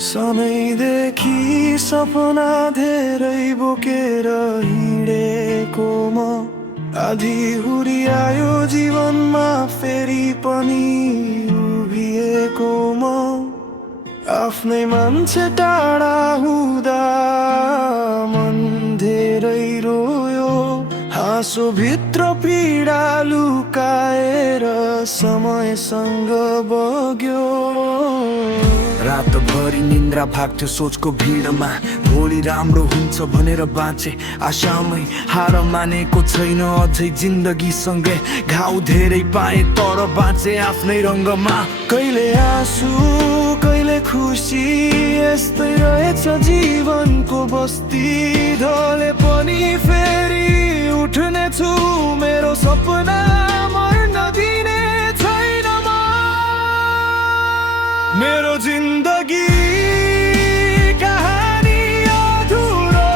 सधैँदेखि सपना धेरै बोकेर हिँडेको म आधी हुरियायो जीवनमा फेरि पनि उभिएको म आफ्नै मान्छे टाढा हुँदा मन धेरै रोयो हाँसो भित्र पीडा लुकाएर समयसँग बग्यो रातभरि निन्द्रा भाग्थ्यो सोचको भिडमा भोलि राम्रो हुन्छ भनेर बाँचे आशामै हार मानेको छैन अझै जिन्दगीसँगै घाउ धेरै पाए तर बाँचे आफ्नै रङ्गमा कहिले आँसु कहिले खुसी यस्तै रहेछ जीवनको बस्ती ढले पनि फेरि उठ्ने छु मेरो सपना मर्न दिने छैन म मेरो जिन्दगी कहानी अधुरो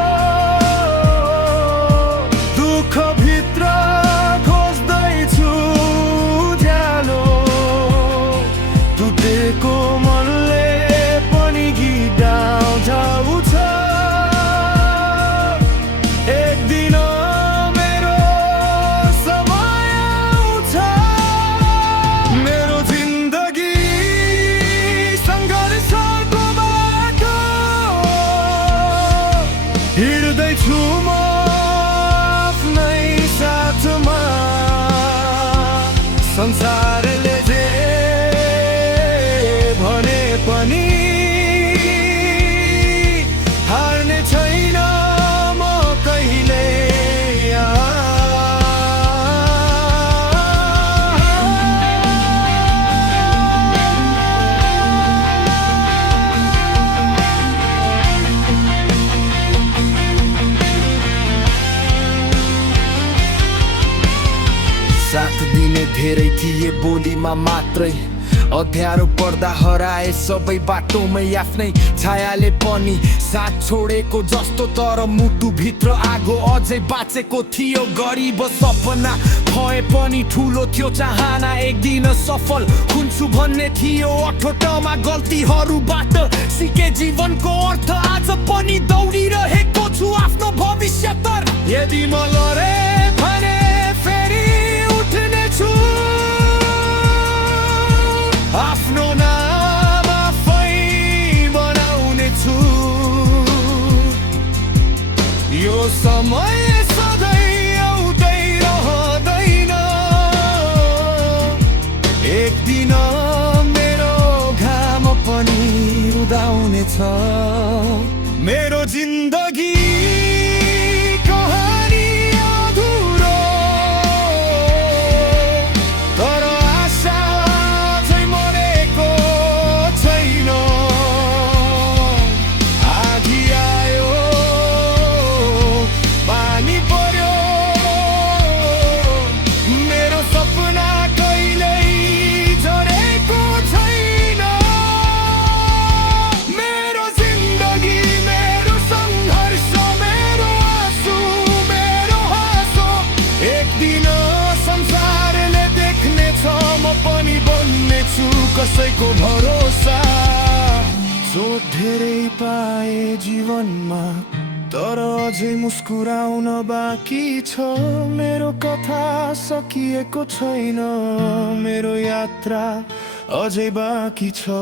दुःख भित्र खोज्दैछु उज्यालो टुटेको मनले पनि गीत गाउँछ एक दिन मेरो समय आउँछ मेरो जिन्दगी सङ्घर्षको बाटो हिँड्दैछु म आफ्नै साथमा संसारले जे भने पनि हार्ने छैन म कहिले साथ दिने धेरै थिए बोलीमा मात्रै अँध्यारो पर्दा हराए सबै बाटोमै आफ्नै छायाले पनि साथ छोडेको जस्तो तर मुटु भित्र आगो अझै बाँचेको थियो गरिब सपना भए पनि ठुलो थियो चाहना एक दिन सफल हुन्छु भन्ने थियो अठोटमा गल्तीहरूबाट सिके जीवनको अर्थ आज पनि दौडिरहेको छु आफ्नो भविष्यतर यदि म लरे भने फेरि उठ्ने छु आफ्नो नाम आफै बनाउने छु यो समय सधैँ आउँदै रहँदैन एक दिन मेरो घाम पनि रुदाउनेछ मेरो जिन्दगी कहानी अधुरो तर आशा अझै मरेको छैन आधी आयो पानी पर्यो मेरो सपना कहिल्यै झरेको छैन मेरो जिन्दगी मेरो सङ्घर्ष मेरो आँसु मेरो हाँसो एक दिन संसारले देख्नेछ म पनि बन्ने छु कसैको भरोसा चोट धेरै पाए जीवनमा तर अझै मुस्कुराउन बाँकी छ मेरो कथा सकिएको छैन मेरो यात्रा अझै बाँकी छ